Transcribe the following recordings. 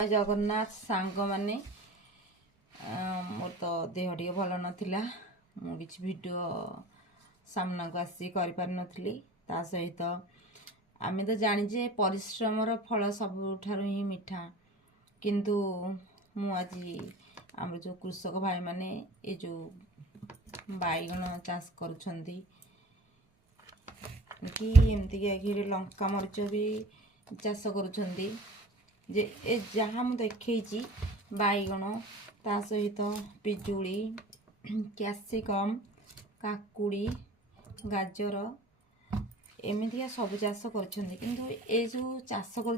जगन्नाथ सांग माने मोर तो देह टे भल नाला मु किसी वीडियो सामना को आसी कर पार नथली ता सहित आमे तो जानिजे परिश्रमर फल सबुठारु ही मिठा किंतु मु आज आम जो कृषक भाई माने ये जो बैगण चाष करुछंती कि एमती कि लंका मरीच भी चाष करुछंती जे ए जहाँ मुझे देखी बैगण ता सहित पिजुड़ी कैप्सिकम काकुड़ी गाजर एमती सब चाष कर जो चाष कर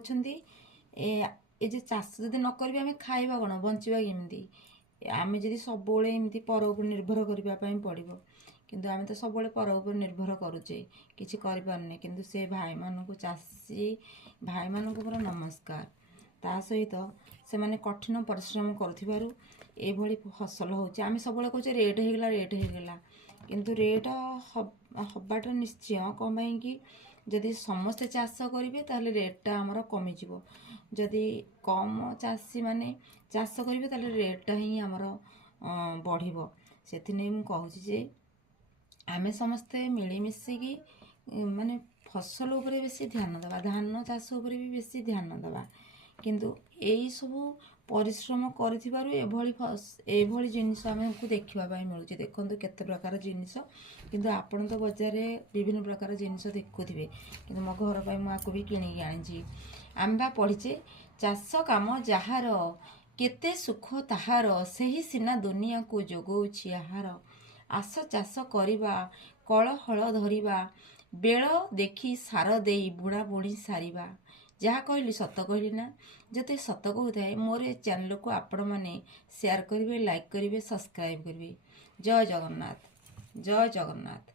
चाष जदि न करें आम खाइबा कौन बंचा केमती आम जब सब एमती पर उपर निर्भर करने पड़ो किंतु आम तो सब पर उपर निर्भर करुचे किसी करें किंतु से भाई मानू चाषी भाई मानू पूरा नमस्कार ता सहित से माने कठिन परिश्रम करूँ फसल होचे आम सब कहे रेट होगला किंतु रेट हबाटा निश्चय कौन कि जदि समस्ते चाष करेंगे ताहले रेटा आमर कमिज जदि कम चाषी माने चाष करेंगे ताहले रेटा ही आमर बढ़ से मुझे आम समस्ते मिलमिशिकी माने फसल उपरे बेसी ध्यान देवा धान चाष उपरे भी बेसी ध्यान देवा किंतु यही सब परिश्रम करी जिनिस आमको देखापी मिलूँ देखो केते प्रकार जिनिस किंतु आपण तो बजार में विभिन्न प्रकार जिनिस देखुवे कि मो घर पर मुझे भी किणी आनी आम बा पढ़ीचे चाष काम जार केते सुख ताहार सही सिना दुनिया को जोगाउछि आहार आस चाष करवा कल हल धरिबा बेल देखी सार देई बुणा बुणी सारिबा जहाँ कहली सत कहली ना जते सत कहूए मोर चैनल को आपण मैंने शेयर करेंगे लाइक करेंगे सब्सक्राइब करेंगे जय जगन्नाथ जय जगन्नाथ।